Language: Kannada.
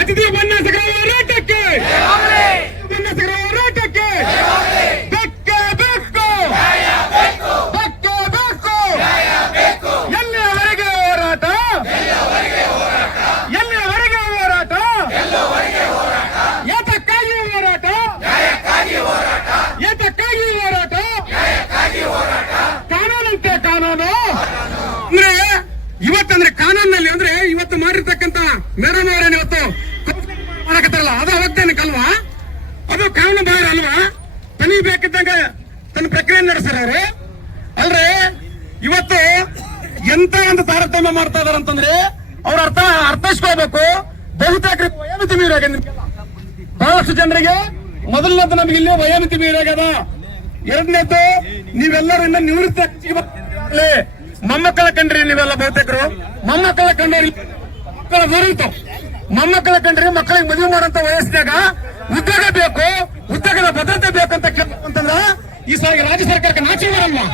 ಅತಿಥಿ ಉಪನ್ಯಾಸಕರ ಹೋರಾಟಕ್ಕೆ ನಡೆಸ್ತಾರ ಅಲ್ರಿ, ಇವತ್ತು ಎಂತ ಒಂದು ತಾರತಮ್ಯ ಮಾಡ್ತಾ ಇದಾರೆ ಅಂತಂದ್ರೆ ಅವ್ರ ಅರ್ಥ ಅರ್ಥೈಸ್ಕೊಳ್ಬೇಕು. ಬಹುತೇಕ ವಯೋಮಿತಿ ಮೀರಾಗ ಬಹಳಷ್ಟು ಜನರಿಗೆ ಮೊದಲನೇದು ನಮ್ಗೆ ಇಲ್ಲಿ ವಯೋಮಿತಿ ಮೀರಾಗದ ಎರಡನೇದು, ನೀವೆಲ್ಲರೂ ನಿವೃತ್ತಿ ಮೊಮ್ಮಕ್ಕಳ ಕಂಡ್ರಿ ನೀವೆಲ್ಲ ಬಹುತೇಕರು. ಮೊಮ್ಮಕ್ಕಳ ಕಂಡ್ರಿ ಮಕ್ಕಳ ಮೊಮ್ಮಕ್ಕಳ ಕಂಡ್ರಿ ಮಕ್ಕಳಿಗೆ ಮದುವೆ ಮಾಡುವಂತ ವಯಸ್ಸಿನಾಗ ಉದ್ಯೋಗ ಬೇಕು. ಈ ಸಾರಿ ರಾಜ್ಯ ಸರ್ಕಾರಕ್ಕೆ ನಾಚಿಕೆ ಬರಲ್ವಾ